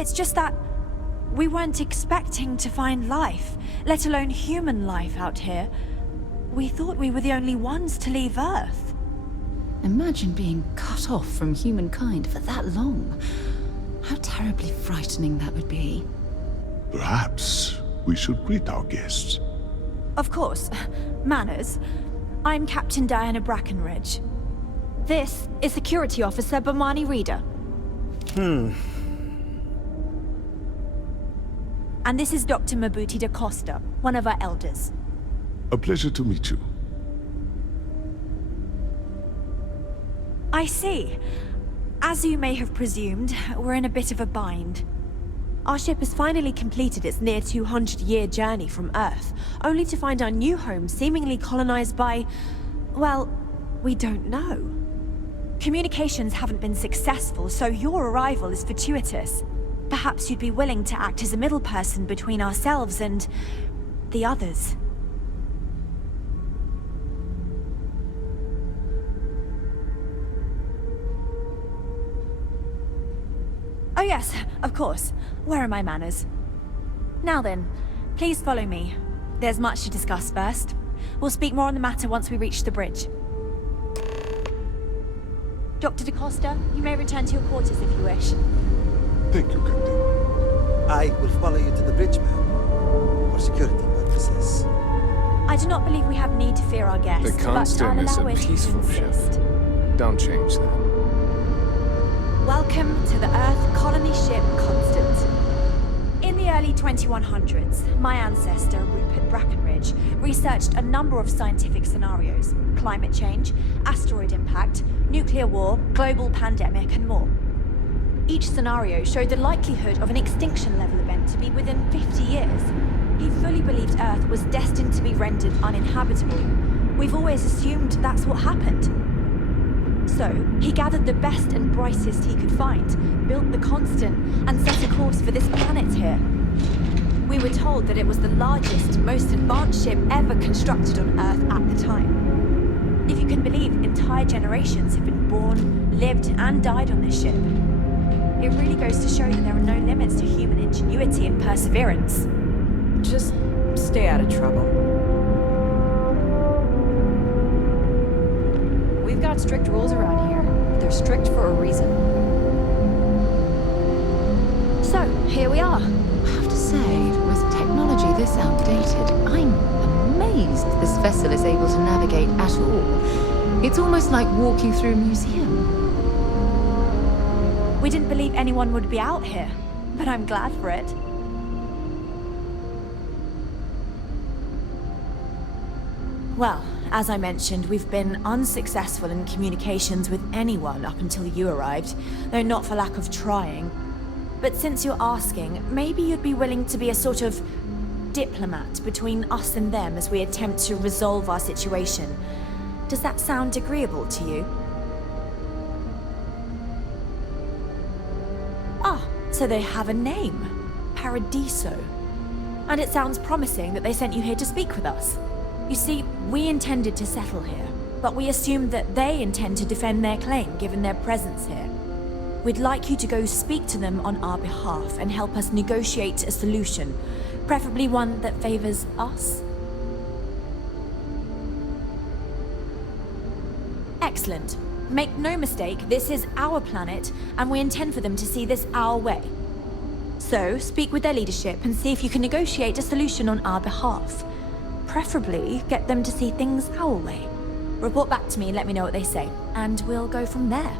It's just that we weren't expecting to find life, let alone human life out here. We thought we were the only ones to leave Earth. Imagine being cut off from humankind for that long. How terribly frightening that would be. Perhaps we should greet our guests. Of course. Manners. I'm Captain Diana Brackenridge. This is Security Officer Bomani Reader. And this is Dr. Mabuti da Costa, one of our elders. A pleasure to meet you. I see. As you may have presumed, we're in a bit of a bind. Our ship has finally completed its near 200-year journey from Earth, only to find our new home seemingly colonized by... well, we don't know. Communications haven't been successful, so your arrival is fortuitous. Perhaps you'd be willing to act as a middle person between ourselves and... the others. Oh yes, of course. Where are my manners? Now then, please follow me. There's much to discuss first. We'll speak more on the matter once we reach the bridge. Dr. da Costa, you may return to your quarters if you wish. Thank you, Captain. I will follow you to the bridge, ma'am, for security purposes. I do not believe we have need to fear our guests, The but I'll Constant is allow a it if you peaceful ship. insist. Don't change that. Welcome to the Earth colony ship Constant. In the early 2100s, my ancestor, Rupert Brackenridge, researched a number of scientific scenarios: climate change, asteroid impact, nuclear war, global pandemic, and more. Each scenario showed the likelihood of an extinction-level event to be within 50 years. He fully believed Earth was destined to be rendered uninhabitable. We've always assumed that's what happened. So, he gathered the best and brightest he could find, built the Constant, and set a course for this planet here. We were told that it was the largest, most advanced ship ever constructed on Earth at the time. If you can believe, entire generations have been born, lived, and died on this ship. It really goes to show that there are no limits to human ingenuity and perseverance. Just stay out of trouble. We've got strict rules around here. They're strict for a reason. So, here we are. I have to say, with technology this outdated, I'm amazed this vessel is able to navigate at all. It's almost like walking through a museum. We didn't believe anyone would be out here, but I'm glad for it. Well, as I mentioned, we've been unsuccessful in communications with anyone up until you arrived, though not for lack of trying. But since you're asking, maybe you'd be willing to be a sort of diplomat between us and them as we attempt to resolve our situation. Does that sound agreeable to you? Ah, so they have a name. Paradiso. And it sounds promising that they sent you here to speak with us. You see, we intended to settle here, but we assumed that they intend to defend their claim given their presence here. We'd like you to go speak to them on our behalf and help us negotiate a solution, preferably one that favors us. Excellent. Make no mistake, this is our planet, and we intend for them to see this our way. So, speak with their leadership and see if you can negotiate a solution on our behalf. Preferably, get them to see things our way. Report back to me and let me know what they say, and we'll go from there.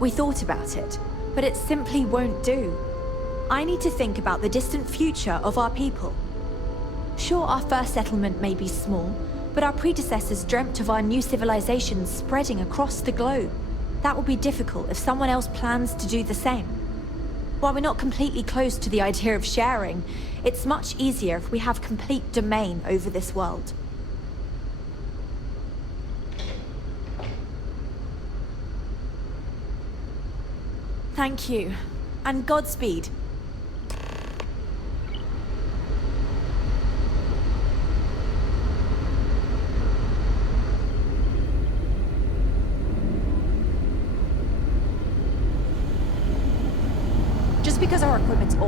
We thought about it, but it simply won't do. I need to think about the distant future of our people. Sure, our first settlement may be small, but our predecessors dreamt of our new civilization spreading across the globe. That will be difficult if someone else plans to do the same. While we're not completely close to the idea of sharing, it's much easier if we have complete domain over this world. Thank you, and Godspeed.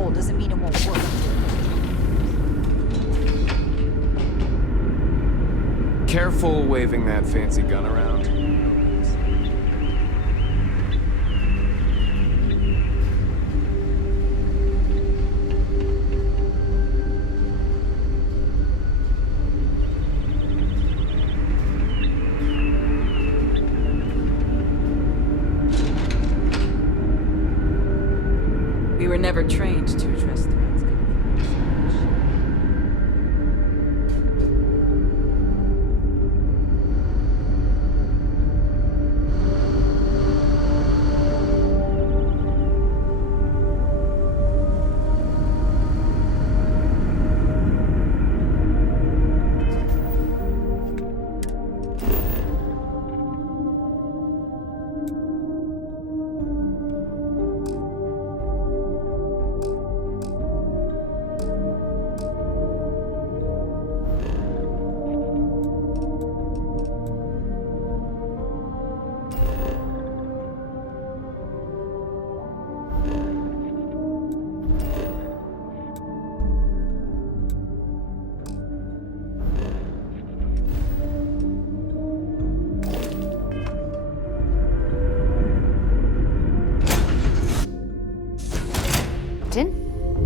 soul doesn't mean it won't work. Careful waving that fancy gun around. We were never trained to address threats coming from outside.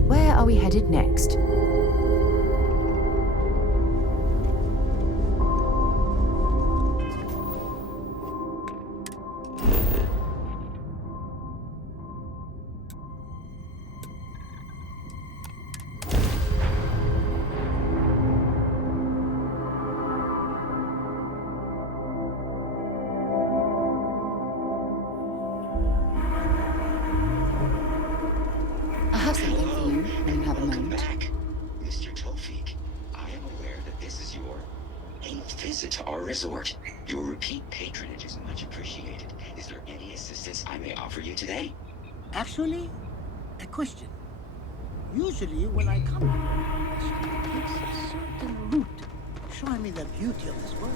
Where are we headed next? I have something for you when you have a Welcome moment. back, Mr. Tofik. I am aware that this is your 8th visit to our resort. Your repeat patronage is much appreciated. Is there any assistance I may offer you today? Actually, a question. Usually when I come here, it takes a certain route, showing me the beauty of this world.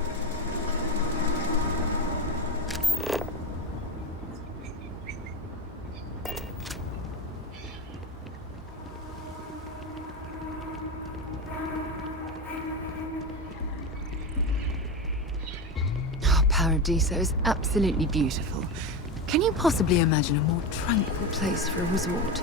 Oh, Paradiso is absolutely beautiful. Can you possibly imagine a more tranquil place for a resort?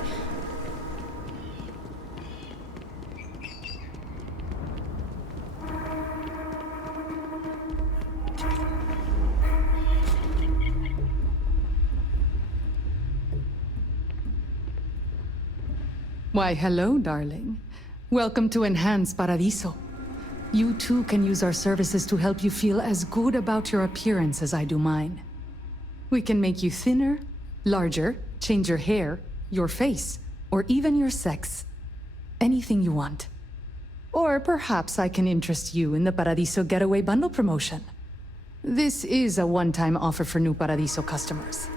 Why, hello, darling. Welcome to Enhanced Paradiso. You too can use our services to help you feel as good about your appearance as I do mine. We can make you thinner, larger, change your hair, your face, or even your sex. Anything you want. Or perhaps I can interest you in the Paradiso Getaway Bundle promotion. This is a one-time offer for new Paradiso customers.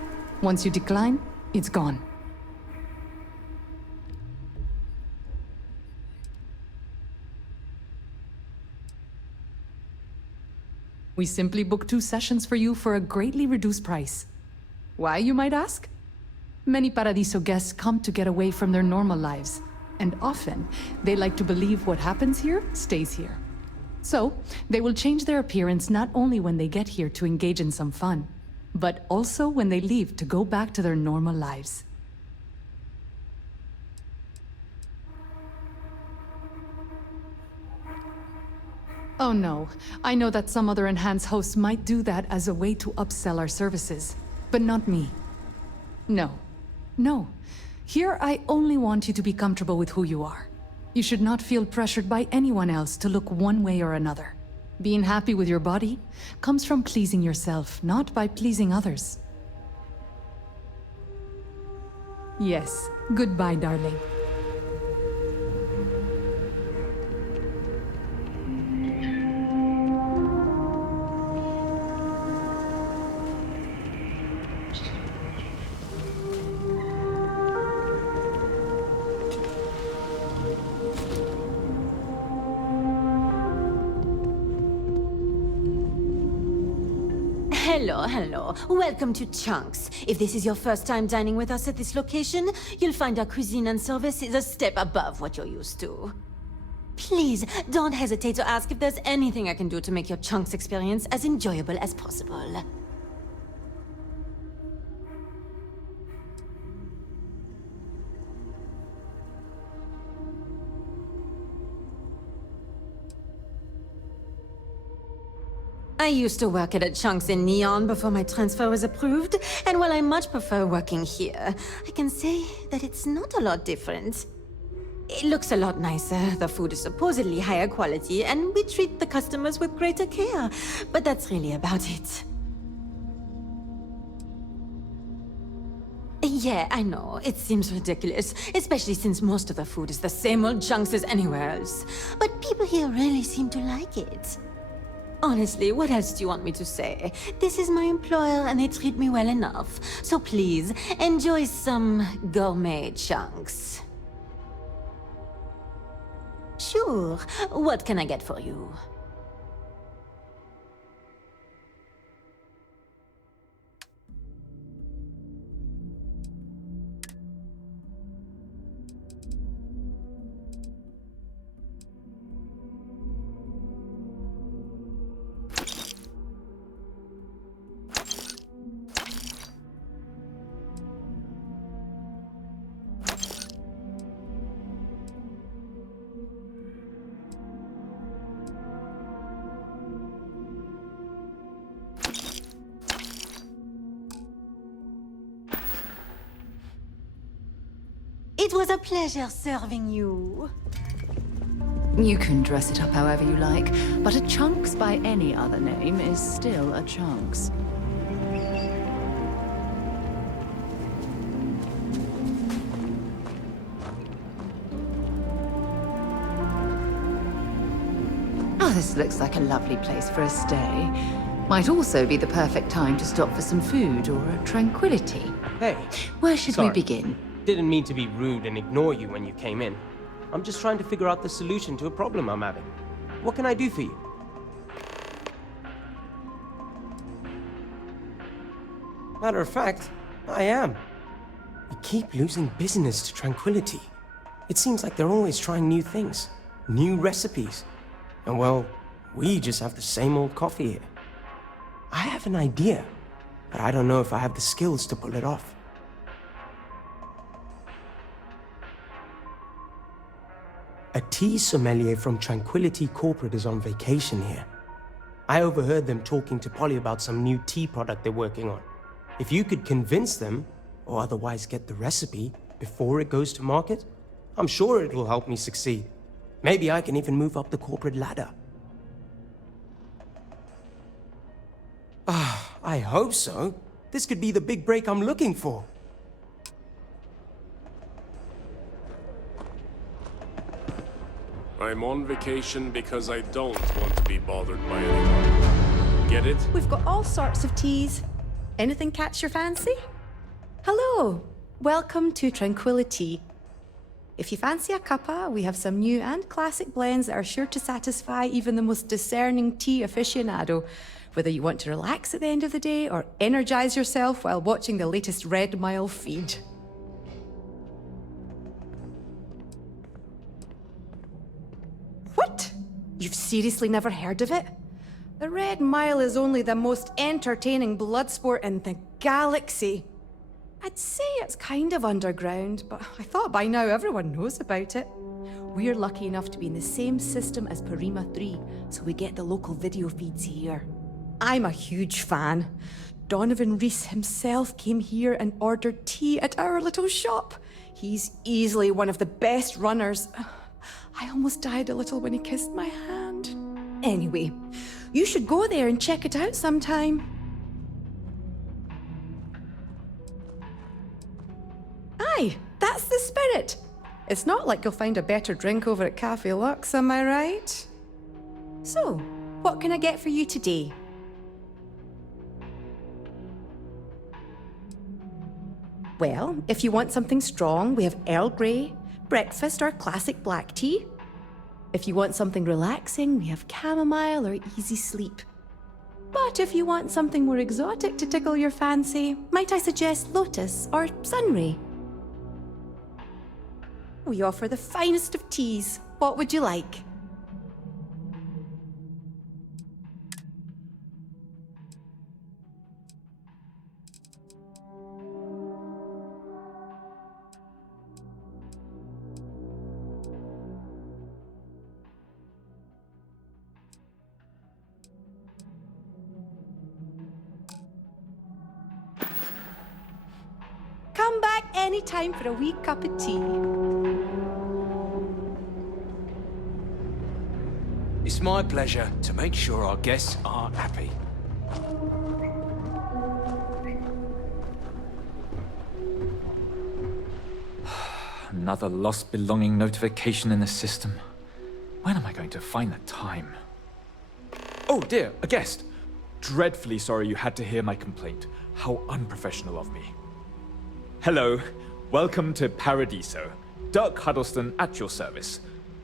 Once you decline, it's gone. We simply book 2 sessions for you for a greatly reduced price. Why, you might ask? Many Paradiso guests come to get away from their normal lives, and often they like to believe what happens here stays here. So, they will change their appearance not only when they get here to engage in some fun, but also when they leave to go back to their normal lives. Oh no, I know that some other enhanced hosts might do that as a way to upsell our services, but not me. No. No. Here I only want you to be comfortable with who you are. You should not feel pressured by anyone else to look one way or another. Being happy with your body comes from pleasing yourself, not by pleasing others. Yes, goodbye, darling. Hello. Welcome to Chunks. If this is your first time dining with us at this location, you'll find our cuisine and service is a step above what you're used to. Please, don't hesitate to ask if there's anything I can do to make your Chunks experience as enjoyable as possible. I used to work at a Chunks in Neon before my transfer was approved, and while I much prefer working here, I can say that it's not a lot different. It looks a lot nicer, the food is supposedly higher quality, and we treat the customers with greater care, but that's really about it. Yeah, I know, it seems ridiculous, especially since most of the food is the same old Chunks as anywhere else, but people here really seem to like it. Honestly, what else do you want me to say? This is my employer and they treat me well enough. So please, enjoy some gourmet Chunks. Sure. What can I get for you? It was a pleasure serving you. You can dress it up however you like, but a Chunks by any other name is still a Chunks. Oh, this looks like a lovely place for a stay. Might also be the perfect time to stop for some food or a tranquility. Hey. Where should we begin? Didn't mean to be rude and ignore you when you came in. I'm just trying to figure out the solution to a problem I'm having. What can I do for you? Matter of fact, I am. We keep losing business to Tranquility. It seems like they're always trying new things, new recipes. And well, we just have the same old coffee here. I have an idea, but I don't know if I have the skills to pull it off. A tea sommelier from Tranquility Corporate is on vacation here. I overheard them talking to Polly about some new tea product they're working on. If you could convince them, or otherwise get the recipe before it goes to market, I'm sure it will help me succeed. Maybe I can even move up the corporate ladder. I hope so. This could be the big break I'm looking for. I'm on vacation because I don't want to be bothered by anyone. Get it? We've got all sorts of teas. Anything catch your fancy? Hello. Welcome to Tranquility. If you fancy a cuppa, we have some new and classic blends that are sure to satisfy even the most discerning tea aficionado, whether you want to relax at the end of the day or energize yourself while watching the latest Red Mile feed. What? You've seriously never heard of it? The Red Mile is only the most entertaining blood sport in the galaxy. I'd say it's kind of underground, but I thought by now everyone knows about it. We're lucky enough to be in the same system as Parima 3, so we get the local video feeds here. I'm a huge fan. Donovan Reese himself came here and ordered tea at our little shop. He's easily one of the best runners. I almost died a little when he kissed my hand. Anyway, you should go there and check it out sometime. Aye, that's the spirit. It's not like you'll find a better drink over at Cafe Lux, am I right? So, what can I get for you today? Well, if you want something strong, we have Earl Grey, breakfast or classic black tea. If you want something relaxing, we have chamomile or easy sleep. But if you want something more exotic to tickle your fancy, might I suggest lotus or sunray? We offer the finest of teas. What would you like? Come back anytime for a wee cup of tea. It's my pleasure to make sure our guests are happy. Another lost belonging notification in the system. When am I going to find the time? Oh dear, a guest! Dreadfully sorry you had to hear my complaint. How unprofessional of me. Hello, welcome to Paradiso. Dirk Huddleston at your service.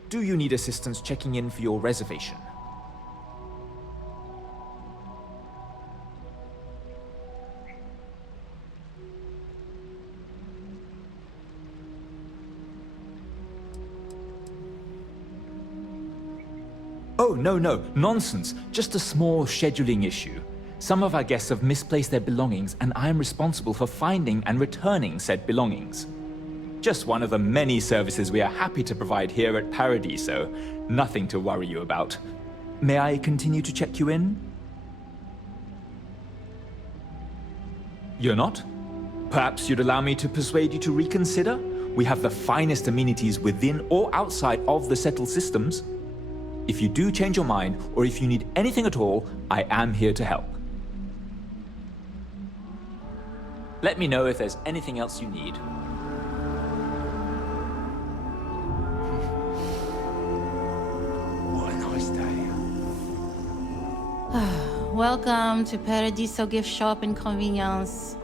Do you need assistance checking in for your reservation? Oh, no, nonsense. Just a small scheduling issue. Some of our guests have misplaced their belongings, and I am responsible for finding and returning said belongings. Just one of the many services we are happy to provide here at Paradiso. Nothing to worry you about. May I continue to check you in? You're not? Perhaps you'd allow me to persuade you to reconsider? We have the finest amenities within or outside of the settled systems. If you do change your mind, or if you need anything at all, I am here to help. Let me know if there's anything else you need. What a nice day. Welcome to Paradiso Gift Shop and Convenience.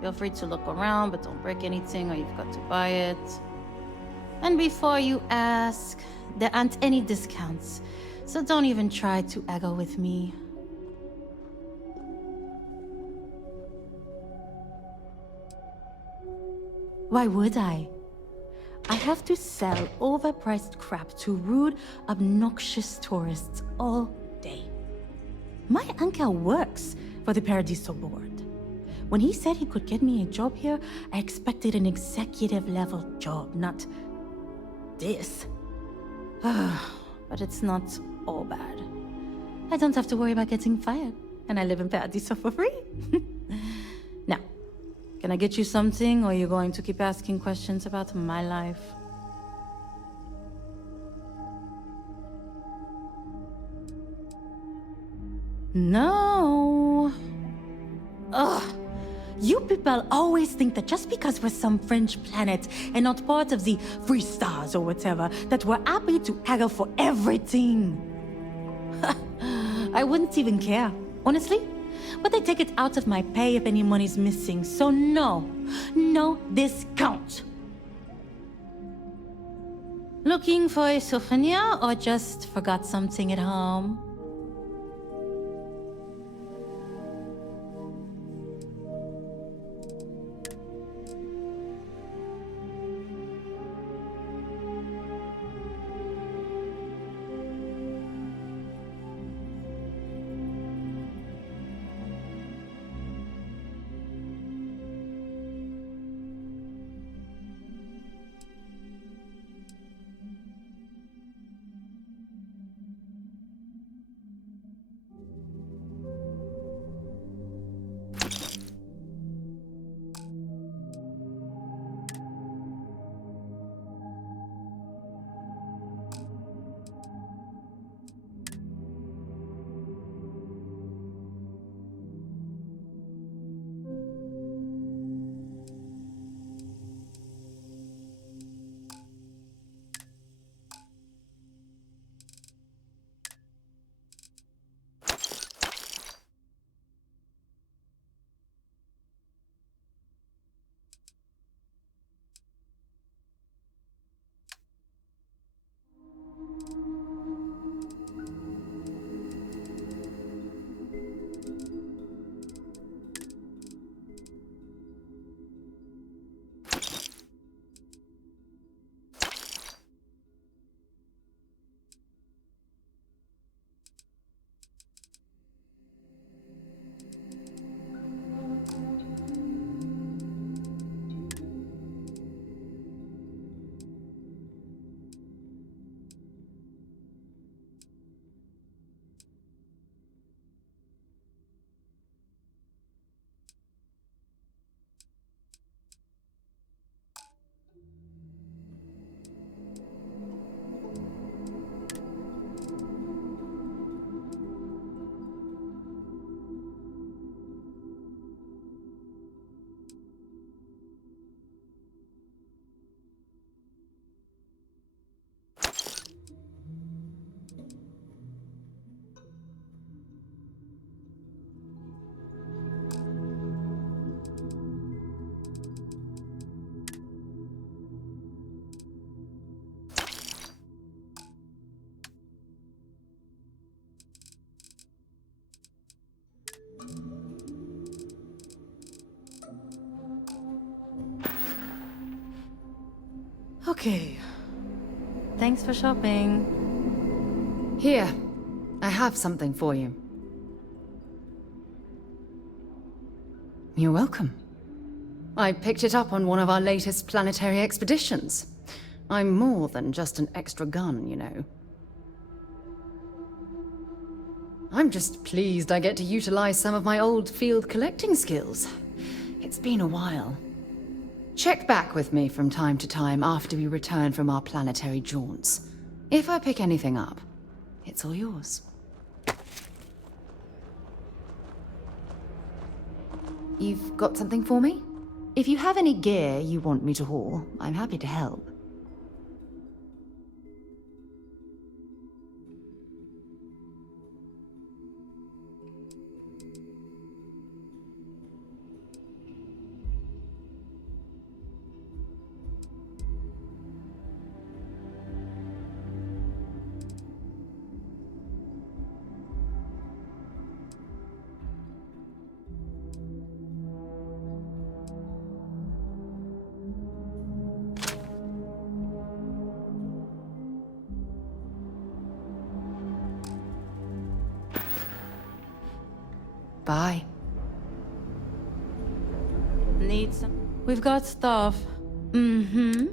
Feel free to look around, but don't break anything or you've got to buy it. And before you ask, there aren't any discounts, so don't even try to haggle with me. Why would I? I have to sell overpriced crap to rude, obnoxious tourists all day. My uncle works for the Paradiso board. When he said he could get me a job here, I expected an executive level job, not this. But it's not all bad. I don't have to worry about getting fired, and I live in Paradiso for free. Now, can I get you something, or are you going to keep asking questions about my life? No. Ugh. You people always think that just because we're some French planet and not part of the free stars or whatever, that we're happy to haggle for everything. I wouldn't even care, honestly. But they take it out of my pay if any money's missing, so no discount. Looking for a souvenir or just forgot something at home? Okay. Thanks for shopping. Here, I have something for you. You're welcome. I picked it up on one of our latest planetary expeditions. I'm more than just an extra gun, you know. I'm just pleased I get to utilize some of my old field collecting skills. It's been a while. Check back with me from time to time after we return from our planetary jaunts. If I pick anything up, it's all yours. You've got something for me? If you have any gear you want me to haul, I'm happy to help. Bye. Need some? We've got stuff. Mm-hmm.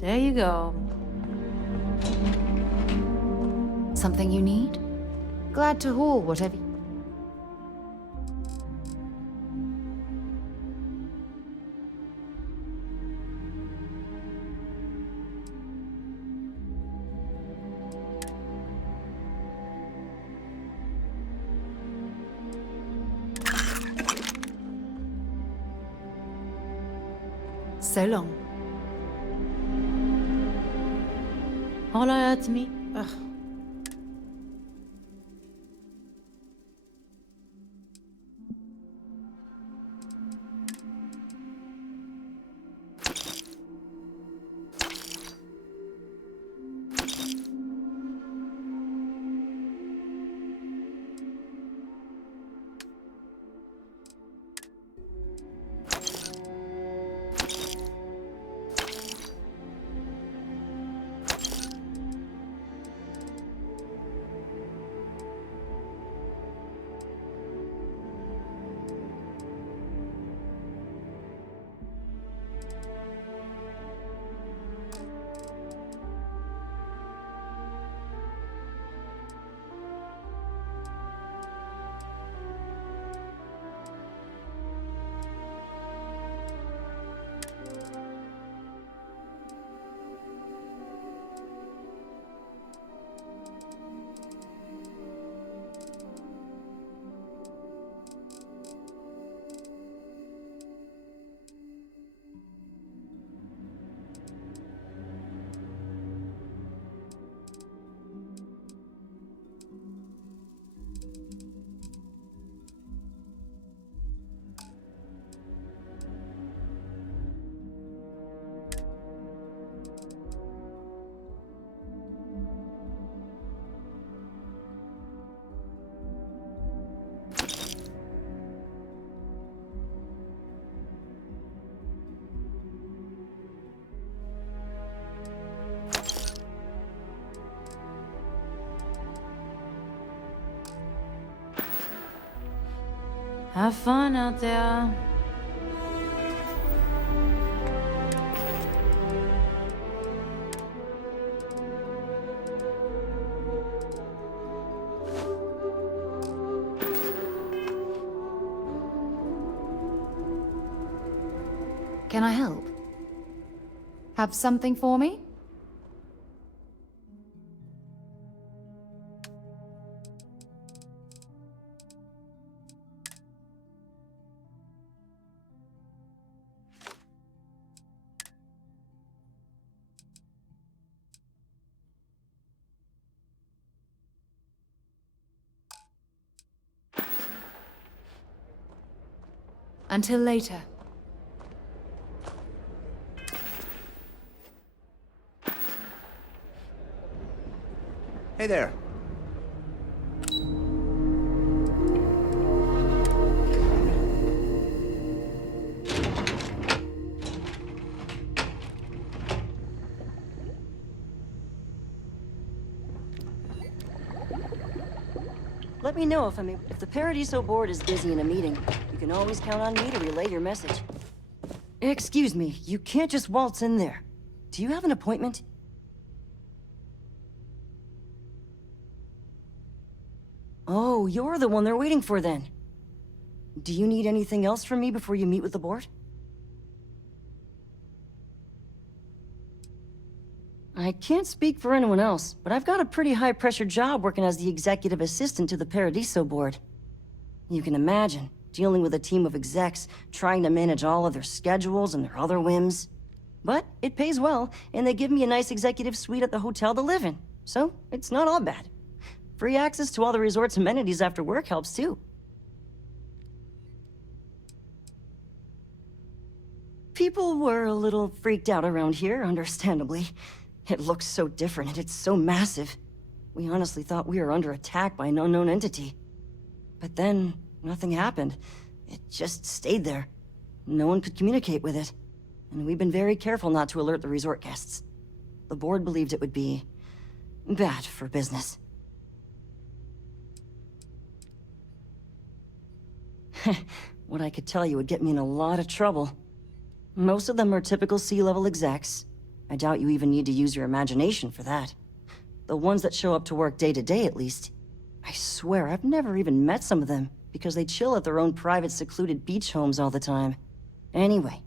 There you go. Something you need? Glad to haul whatever. So long. Holler at me. Ugh. Have fun out there. Can I help? Have something for me? Until later. Hey there. Let me know if the Paradiso board is busy in a meeting. You can always count on me to relay your message. Excuse me, you can't just waltz in there. Do you have an appointment? Oh, you're the one they're waiting for then. Do you need anything else from me before you meet with the board? I can't speak for anyone else, but I've got a pretty high-pressure job working as the executive assistant to the Paradiso board. You can imagine, dealing with a team of execs, trying to manage all of their schedules and their other whims. But it pays well, and they give me a nice executive suite at the hotel to live in, so it's not all bad. Free access to all the resort's amenities after work helps too. People were a little freaked out around here, understandably. It looks so different and it's so massive. We honestly thought we were under attack by an unknown entity. But then, nothing happened. It just stayed there. No one could communicate with it. And we've been very careful not to alert the resort guests. The board believed it would be bad for business. What I could tell you would get me in a lot of trouble. Most of them are typical C-level execs. I doubt you even need to use your imagination for that. The ones that show up to work day to day, at least. I swear, I've never even met some of them, because they chill at their own private, secluded beach homes all the time. Anyway,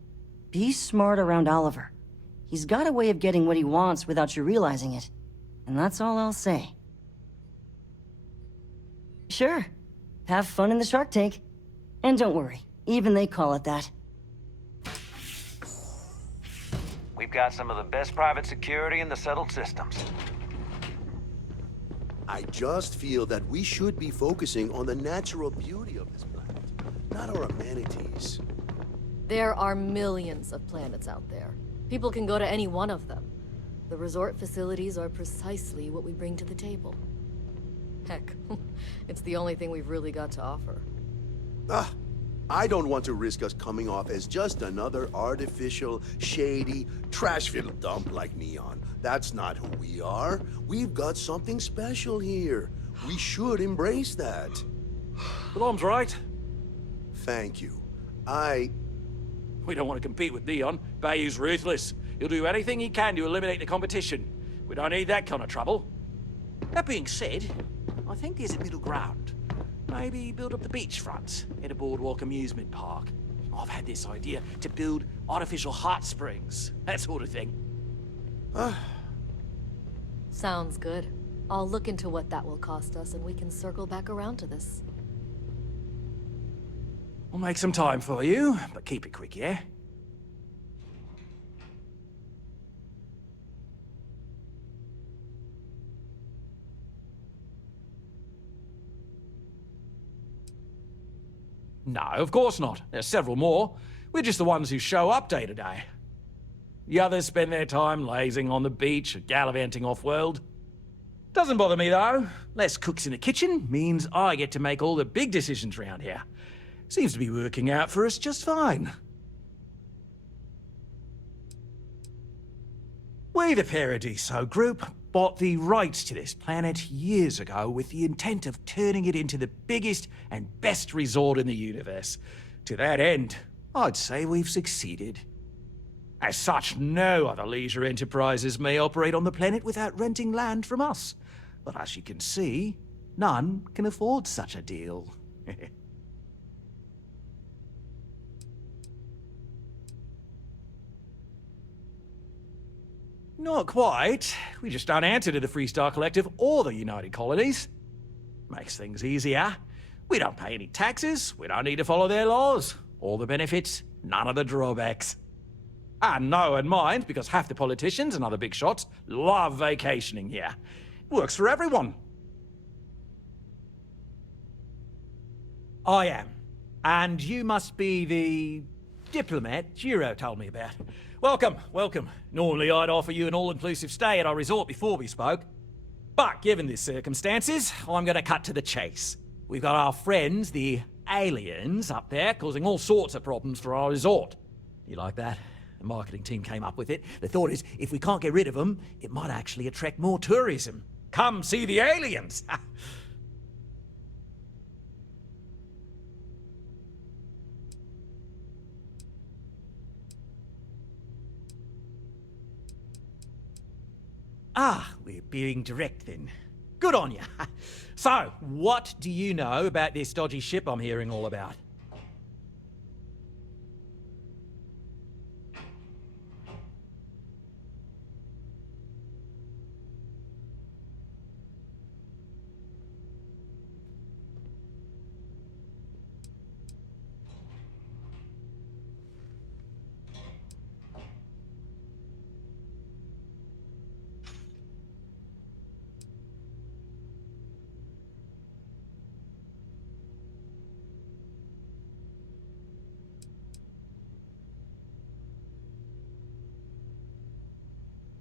be smart around Oliver. He's got a way of getting what he wants without you realizing it. And that's all I'll say. Sure. Have fun in the Shark Tank. And don't worry, even they call it that. We've got some of the best private security in the settled systems. I just feel that we should be focusing on the natural beauty of this planet, not our amenities. There are millions of planets out there. People can go to any one of them. The resort facilities are precisely what we bring to the table. Heck, it's the only thing we've really got to offer. I don't want to risk us coming off as just another artificial, shady, trash-filled dump like Neon. That's not who we are. We've got something special here. We should embrace that. Delom's right. Thank you. We don't want to compete with Neon. Bayou's ruthless. He'll do anything he can to eliminate the competition. We don't need that kind of trouble. That being said, I think there's a middle ground. Maybe build up the beachfront in a boardwalk amusement park. I've had this idea to build artificial hot springs, that sort of thing. Sounds good. I'll look into what that will cost us and we can circle back around to this. We'll make some time for you, but keep it quick, yeah? No, of course not. There's several more. We're just the ones who show up day to day. The others spend their time lazing on the beach or gallivanting off-world. Doesn't bother me, though. Less cooks in the kitchen means I get to make all the big decisions around here. Seems to be working out for us just fine. We, the Paradiso Group, bought the rights to this planet years ago with the intent of turning it into the biggest and best resort in the universe. To that end, I'd say we've succeeded. As such, no other leisure enterprises may operate on the planet without renting land from us. But as you can see, none can afford such a deal. Not quite. We just don't answer to the Freestar Collective or the United Colonies. Makes things easier. We don't pay any taxes, we don't need to follow their laws. All the benefits, none of the drawbacks. And no one minds because half the politicians and other big shots love vacationing here. Works for everyone. I am. And you must be the diplomat Giro told me about. Welcome, welcome. Normally I'd offer you an all-inclusive stay at our resort before we spoke. But given the circumstances, I'm going to cut to the chase. We've got our friends, the aliens, up there causing all sorts of problems for our resort. You like that? The marketing team came up with it. The thought is, if we can't get rid of them, it might actually attract more tourism. Come see the aliens! Ah, we're being direct then. Good on you. So, what do you know about this dodgy ship I'm hearing all about?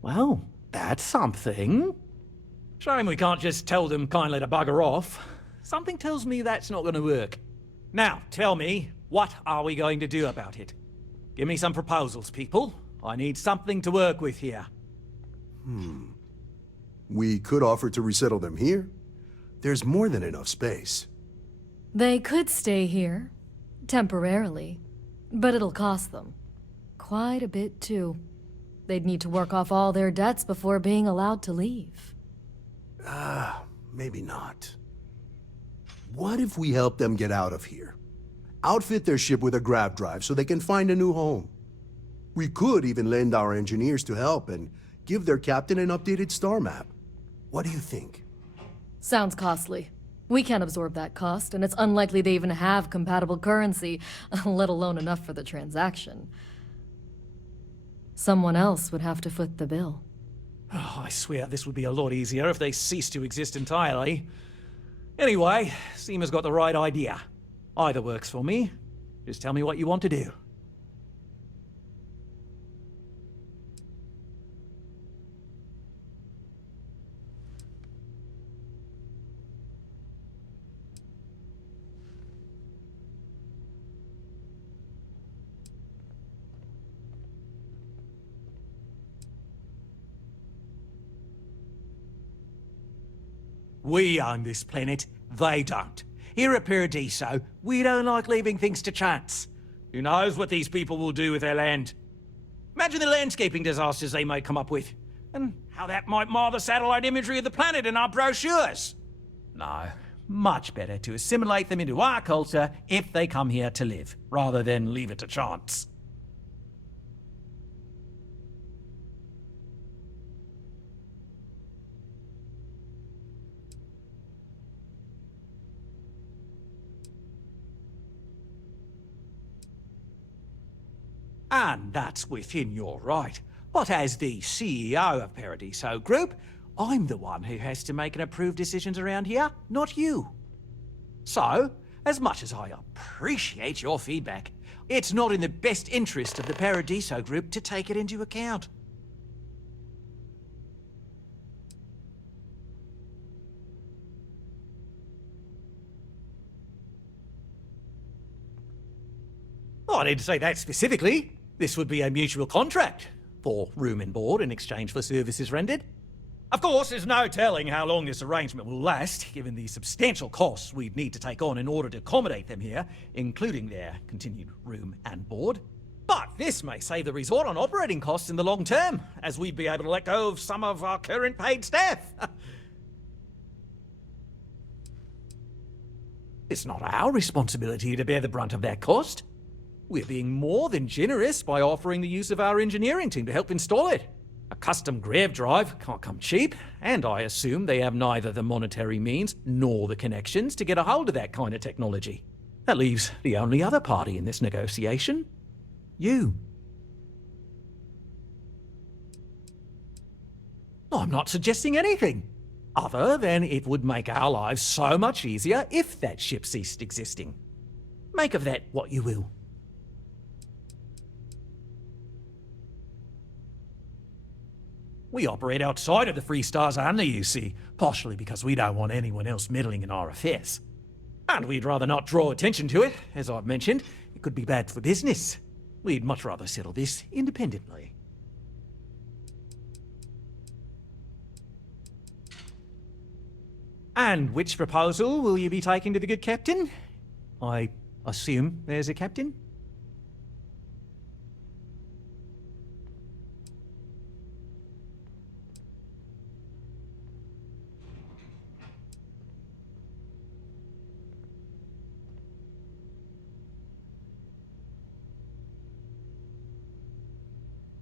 Well, that's something. Shame we can't just tell them kindly to bugger off. Something tells me that's not going to work. Now, tell me, what are we going to do about it? Give me some proposals, people. I need something to work with here. We could offer to resettle them here. There's more than enough space. They could stay here, temporarily, but it'll cost them. Quite a bit, too. They'd need to work off all their debts before being allowed to leave. Maybe not. What if we help them get out of here? Outfit their ship with a grav drive so they can find a new home. We could even lend our engineers to help and give their captain an updated star map. What do you think? Sounds costly. We can't absorb that cost, and it's unlikely they even have compatible currency, let alone enough for the transaction. Someone else would have to foot the bill. Oh, I swear this would be a lot easier if they ceased to exist entirely. Anyway, Seema's got the right idea. Either works for me. Just tell me what you want to do. We own this planet, they don't. Here at Paradiso, we don't like leaving things to chance. Who knows what these people will do with their land? Imagine the landscaping disasters they may come up with, and how that might mar the satellite imagery of the planet in our brochures. No, much better to assimilate them into our culture if they come here to live, rather than leave it to chance. And that's within your right. But as the CEO of Paradiso Group, I'm the one who has to make and approve decisions around here, not you. So, as much as I appreciate your feedback, it's not in the best interest of the Paradiso Group to take it into account. Oh, I didn't say that specifically. This would be a mutual contract for room and board in exchange for services rendered. Of course, there's no telling how long this arrangement will last, given the substantial costs we'd need to take on in order to accommodate them here, including their continued room and board. But this may save the resort on operating costs in the long term, as we'd be able to let go of some of our current paid staff. It's not our responsibility to bear the brunt of that cost. We're being more than generous by offering the use of our engineering team to help install it. A custom grav drive can't come cheap, and I assume they have neither the monetary means nor the connections to get a hold of that kind of technology. That leaves the only other party in this negotiation. You. I'm not suggesting anything, other than it would make our lives so much easier if that ship ceased existing. Make of that what you will. We operate outside of the Free Stars and the UC, partially because we don't want anyone else meddling in our affairs. And we'd rather not draw attention to it, as I've mentioned. It could be bad for business. We'd much rather settle this independently. And which proposal will you be taking to the good captain? I assume there's a captain?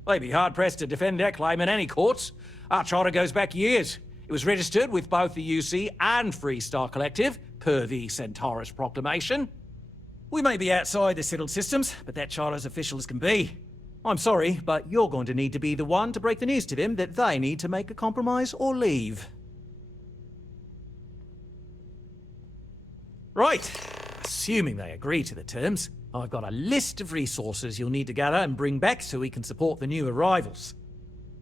They'd be hard-pressed to defend their claim in any courts. Our charter goes back years. It was registered with both the UC and Free Star Collective, per the Centaurus Proclamation. We may be outside the settled systems, but that charter's official as can be. I'm sorry, but you're going to need to be the one to break the news to them that they need to make a compromise or leave. Right. Assuming they agree to the terms, I've got a list of resources you'll need to gather and bring back so we can support the new arrivals.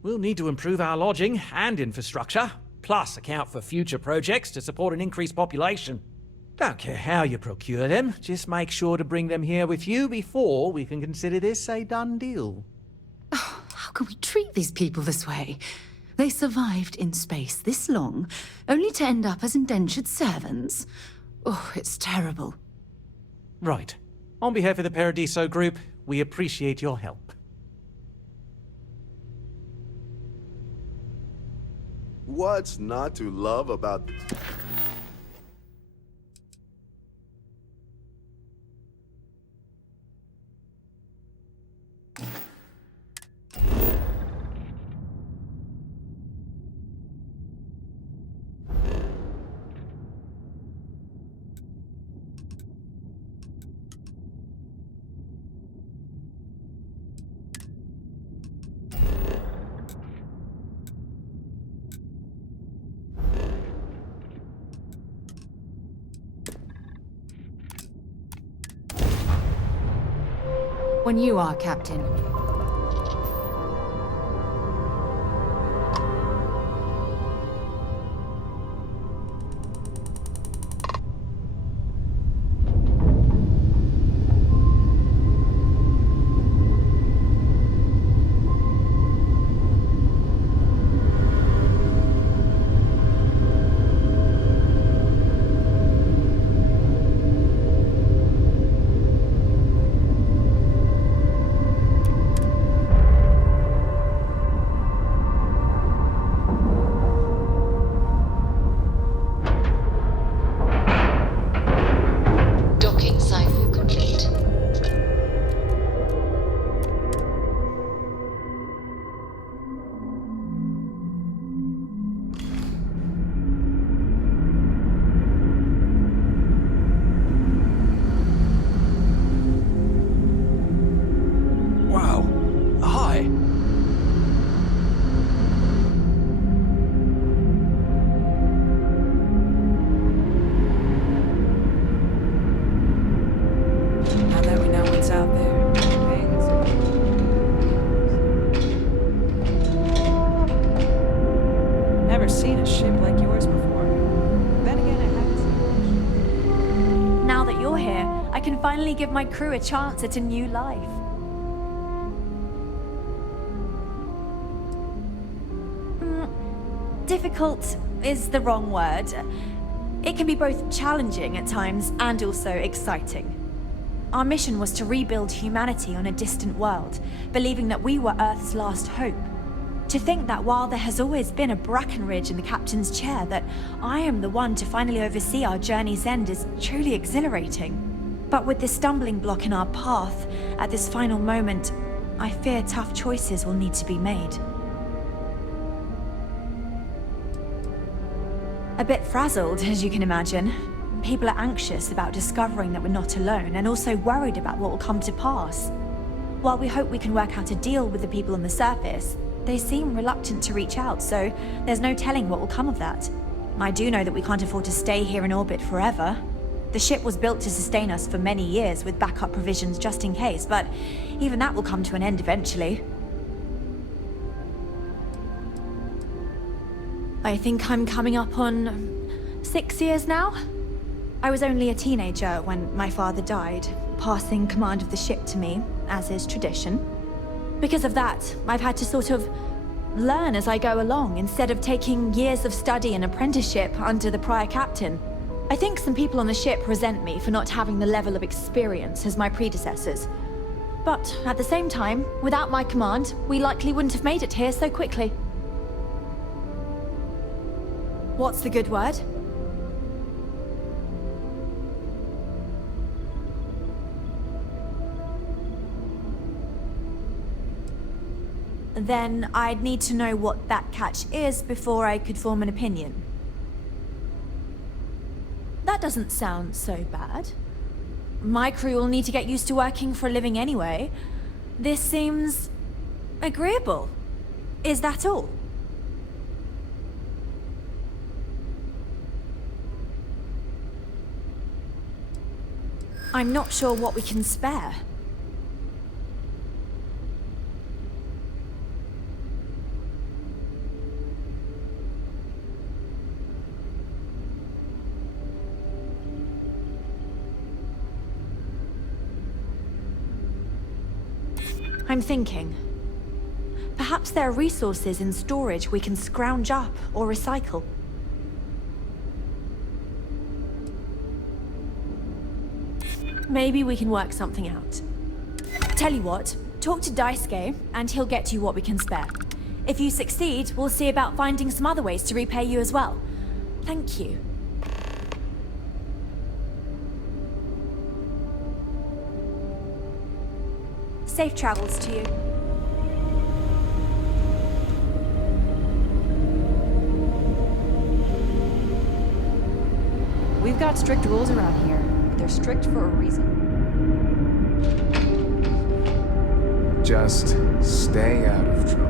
We'll need to improve our lodging and infrastructure, plus account for future projects to support an increased population. Don't care how you procure them, just make sure to bring them here with you before we can consider this a done deal. Oh, how can we treat these people this way? They survived in space this long, only to end up as indentured servants. Oh, it's terrible. Right. On behalf of the Paradiso Group, we appreciate your help. What's not to love about... When you are, Captain. Finally give my crew a chance at a new life. Difficult is the wrong word. It can be both challenging at times and also exciting. Our mission was to rebuild humanity on a distant world, believing that we were Earth's last hope. To think that while there has always been a Brackenridge in the captain's chair, that I am the one to finally oversee our journey's end is truly exhilarating. But with this stumbling block in our path, at this final moment, I fear tough choices will need to be made. A bit frazzled, as you can imagine. People are anxious about discovering that we're not alone, and also worried about what will come to pass. While we hope we can work out a deal with the people on the surface, they seem reluctant to reach out, so there's no telling what will come of that. I do know that we can't afford to stay here in orbit forever. The ship was built to sustain us for many years with backup provisions just in case, but even that will come to an end eventually. I think I'm coming up on 6 years now. I was only a teenager when my father died, passing command of the ship to me, as is tradition. Because of that, I've had to sort of learn as I go along, instead of taking years of study and apprenticeship under the prior captain. I think some people on the ship resent me for not having the level of experience as my predecessors. But at the same time, without my command, we likely wouldn't have made it here so quickly. What's the good word? Then I'd need to know what that catch is before I could form an opinion. That doesn't sound so bad. My crew will need to get used to working for a living anyway. This seems agreeable. Is that all? I'm not sure what we can spare. I'm thinking. Perhaps there are resources in storage we can scrounge up or recycle. Maybe we can work something out. Tell you what, talk to Daisuke, and he'll get you what we can spare. If you succeed, we'll see about finding some other ways to repay you as well. Thank you. Safe travels to you. We've got strict rules around here. They're strict for a reason. Just stay out of trouble.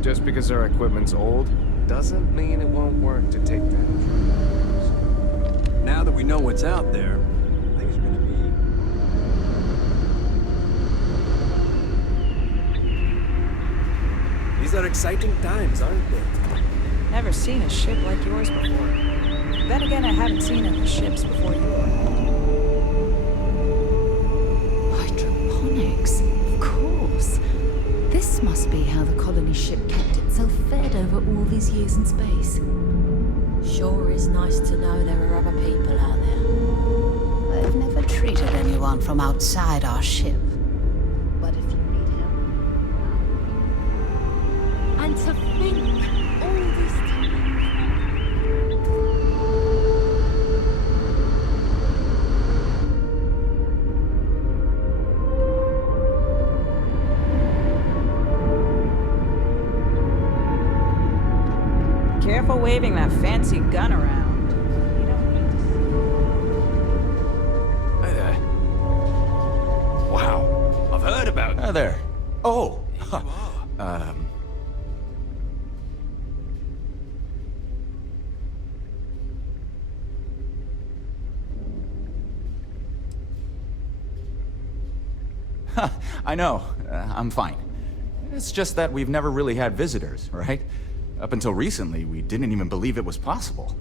Just because our equipment's old, doesn't mean it won't work to take damage. Now that we know what's out there, things are gonna be... These are exciting times, aren't they? Never seen a ship like yours before. Then again, I haven't seen any ships before you arrived. Hydroponics, of course. This must be how the colony ship kept itself fed over all these years in space. Sure is nice to know there are other people out there. I've never treated anyone from outside our ship. But if you need help... And to think, all this time... Careful waving that fancy gun around. Hi there. Wow, I've heard about... Hi there. Oh, I know. I'm fine. It's just that we've never really had visitors, right? Up until recently, we didn't even believe it was possible.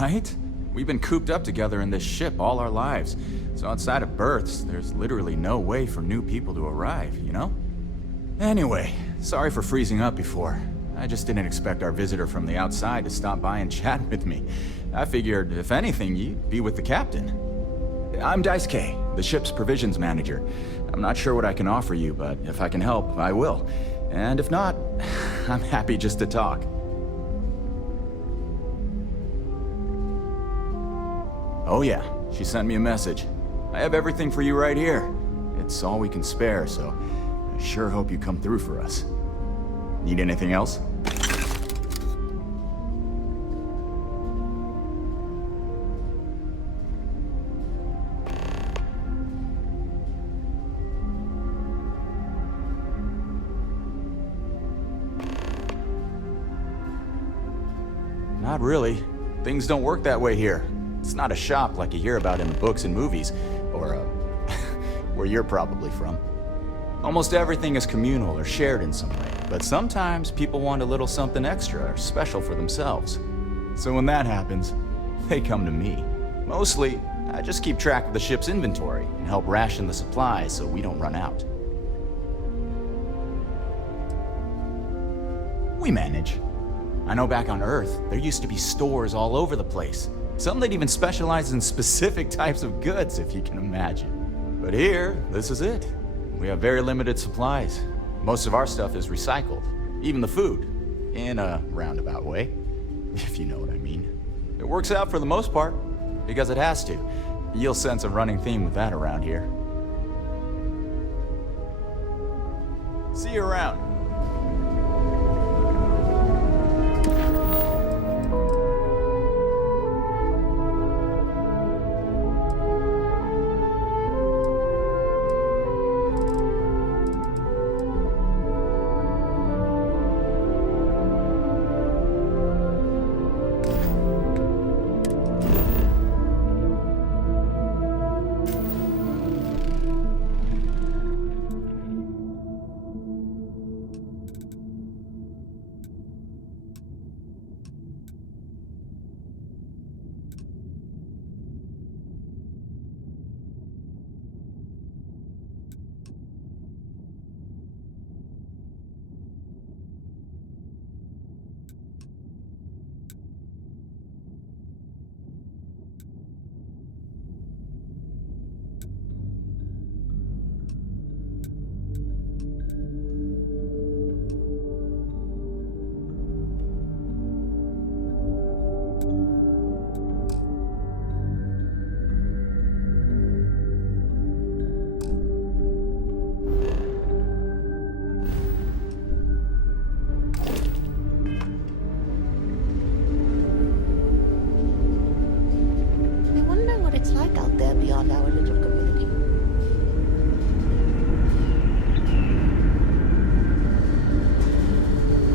Right? We've been cooped up together in this ship all our lives. So outside of births, there's literally no way for new people to arrive, you know? Anyway, sorry for freezing up before. I just didn't expect our visitor from the outside to stop by and chat with me. I figured, if anything, you'd be with the captain. I'm Daisuke, the ship's provisions manager. I'm not sure what I can offer you, but if I can help, I will. And if not, I'm happy just to talk. Oh yeah, she sent me a message. I have everything for you right here. It's all we can spare, so I sure hope you come through for us. Need anything else? Not really. Things don't work that way here. It's not a shop like you hear about in the books and movies, or, where you're probably from. Almost everything is communal or shared in some way, but sometimes people want a little something extra or special for themselves. So when that happens, they come to me. Mostly, I just keep track of the ship's inventory and help ration the supplies so we don't run out. We manage. I know back on Earth, there used to be stores all over the place. Some that even specialize in specific types of goods, if you can imagine. But here, this is it. We have very limited supplies. Most of our stuff is recycled. Even the food. In a roundabout way, if you know what I mean. It works out for the most part, because it has to. You'll sense a running theme with that around here. See you around. beyond our little community.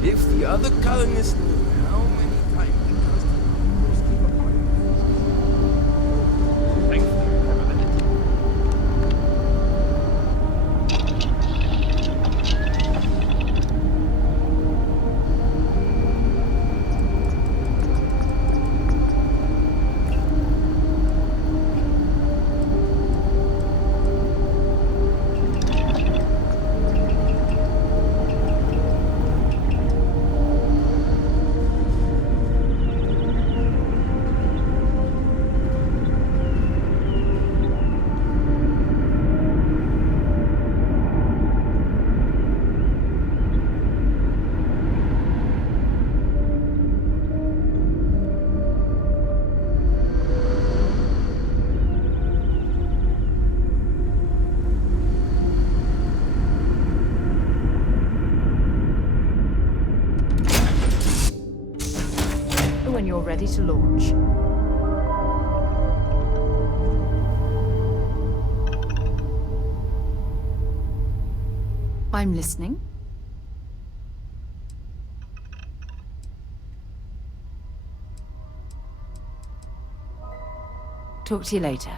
If the other colonists knew how many times the Constitution came apart. Thanks for your permanent. When you're ready to launch. I'm listening. Talk to you later.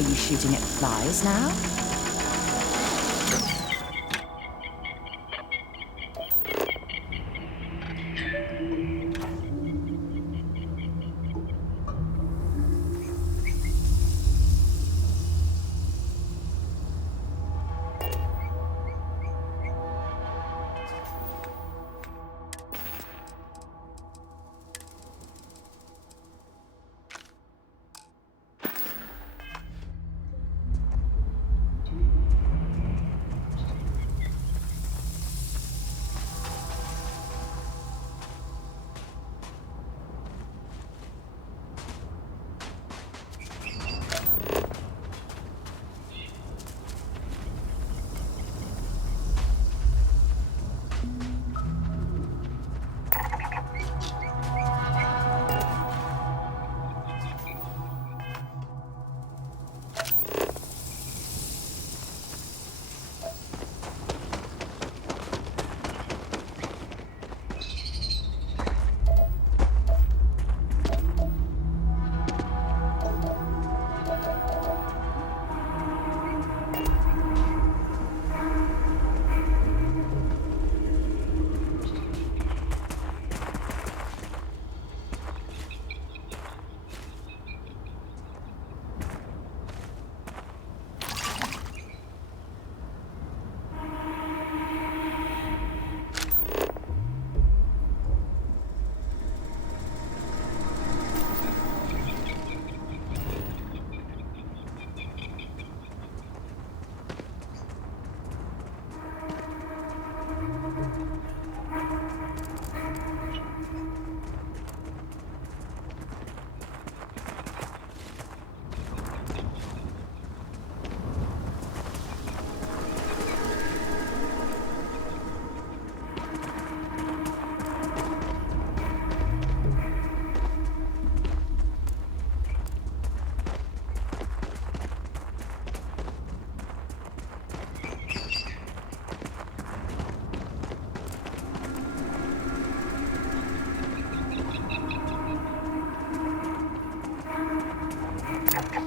Are you shooting at flies now?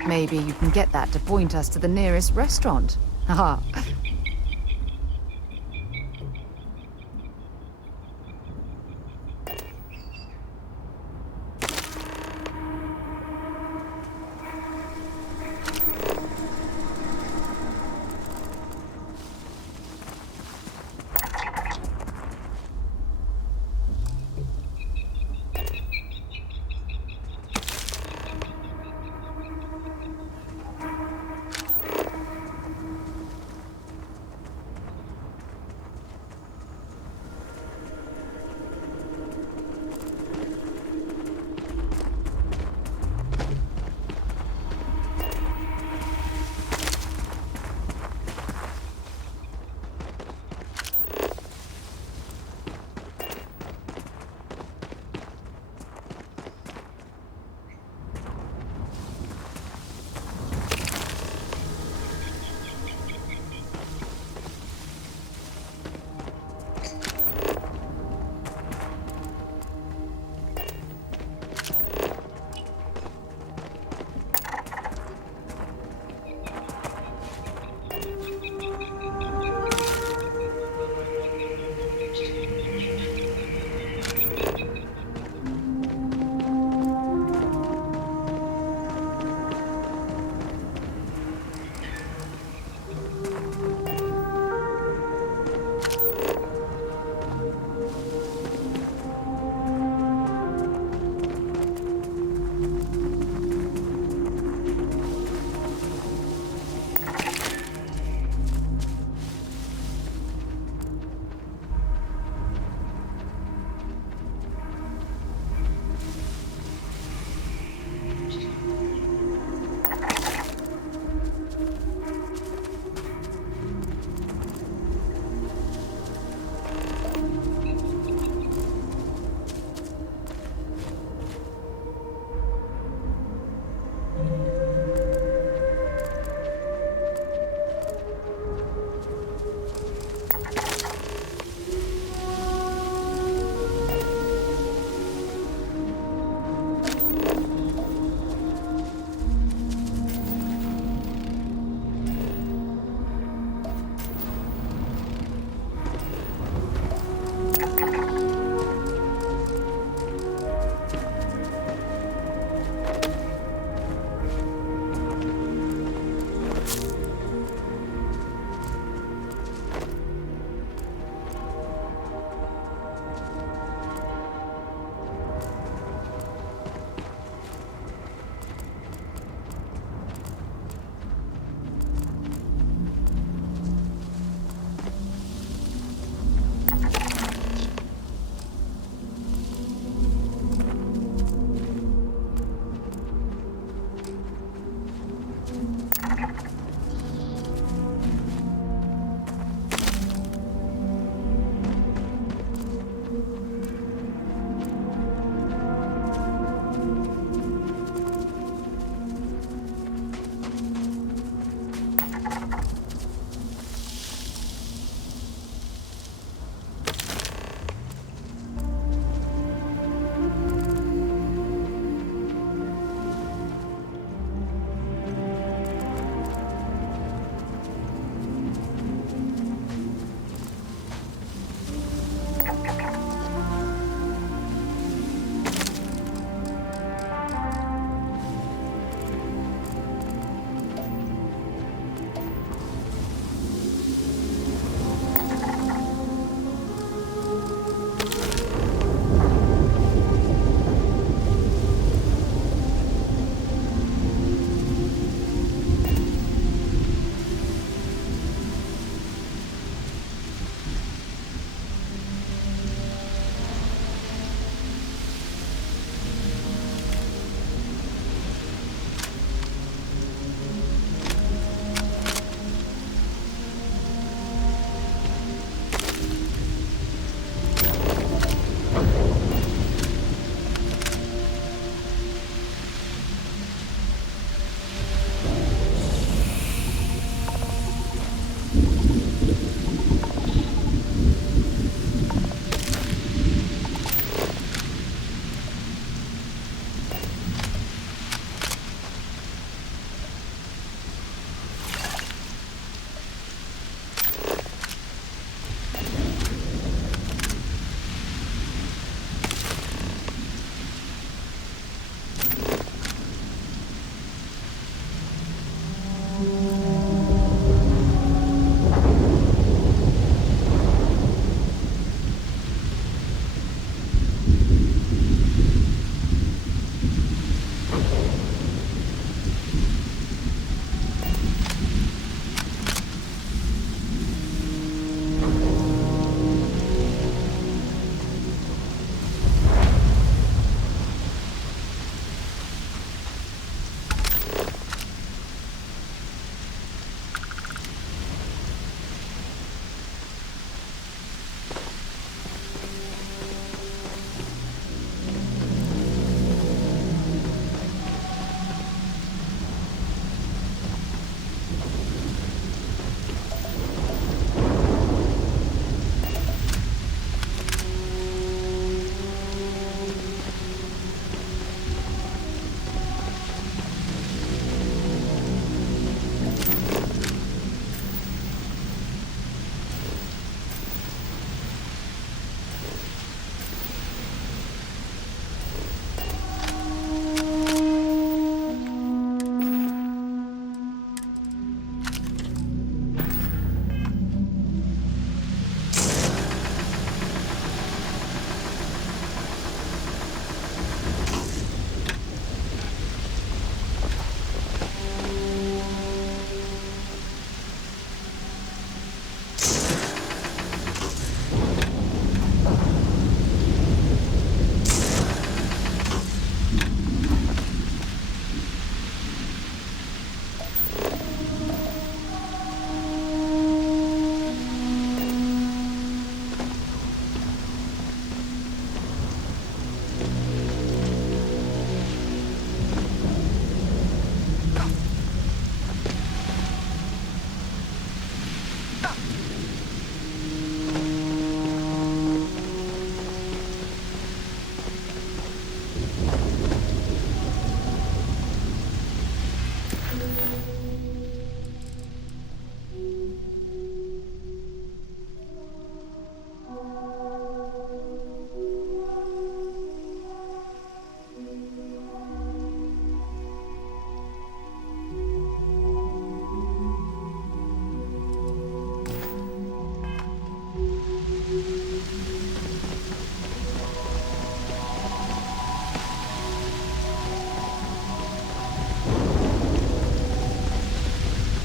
Maybe you can get that to point us to the nearest restaurant. Haha.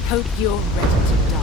Hope you're ready to die.